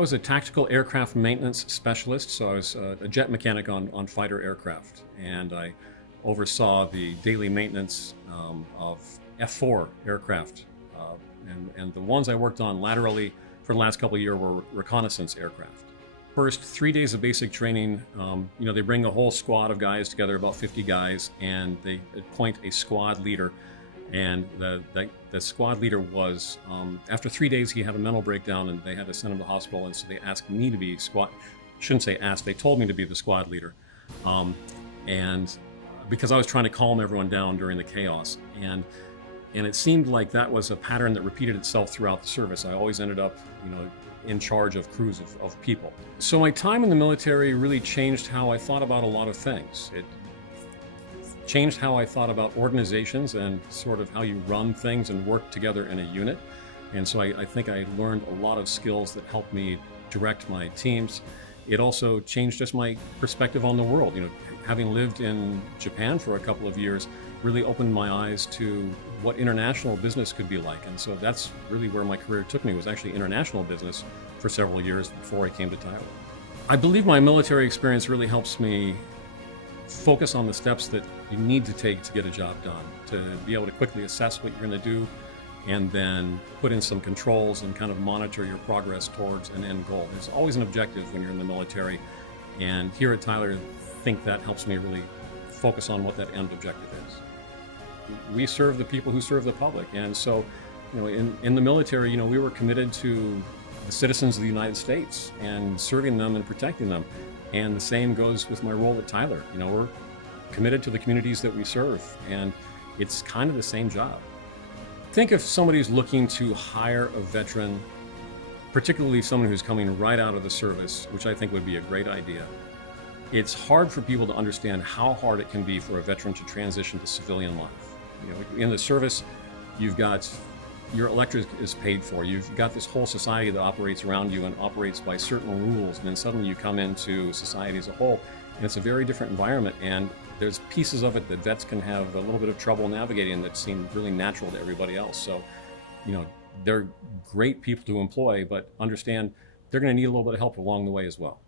I was a tactical aircraft maintenance specialist, so I was a jet mechanic on fighter aircraft, and I oversaw the daily maintenance of F-4 aircraft. And the ones I worked on laterally for the last couple of years were reconnaissance aircraft. First 3 days of basic training, they bring a whole squad of guys together, about 50 guys, and they appoint a squad leader. And the squad leader was, after 3 days, he had a mental breakdown and they had to send him to the hospital. And so they asked me to be shouldn't say asked, they told me to be the squad leader. And because I was trying to calm everyone down during the chaos. And it seemed like that was a pattern that repeated itself throughout the service. I always ended up, in charge of crews of people. So my time in the military really changed how I thought about a lot of things. It changed how I thought about organizations and sort of how you run things and work together in a unit. And so I think I learned a lot of skills that helped me direct my teams. It also changed just my perspective on the world. Having lived in Japan for a couple of years really opened my eyes to what international business could be like. And so that's really where my career took me, was actually international business for several years before I came to Tyler. I believe my military experience really helps me focus on the steps that you need to take to get a job done, to be able to quickly assess what you're going to do, and then put in some controls and kind of monitor your progress towards an end goal. There's always an objective when you're in the military, and here at Tyler, I think that helps me really focus on what that end objective is. We serve the people who serve the public, and so in the military, we were committed to the citizens of the United States and serving them and protecting them. And the same goes with my role at Tyler. We're committed to the communities that we serve, and it's kind of the same job. Think if somebody's looking to hire a veteran, particularly someone who's coming right out of the service, which I think would be a great idea. It's hard for people to understand how hard it can be for a veteran to transition to civilian life. In the service, you've got your electric is paid for. You've got this whole society that operates around you and operates by certain rules. And then suddenly you come into society as a whole, and it's a very different environment. And there's pieces of it that vets can have a little bit of trouble navigating that seem really natural to everybody else. So, they're great people to employ, but understand they're going to need a little bit of help along the way as well.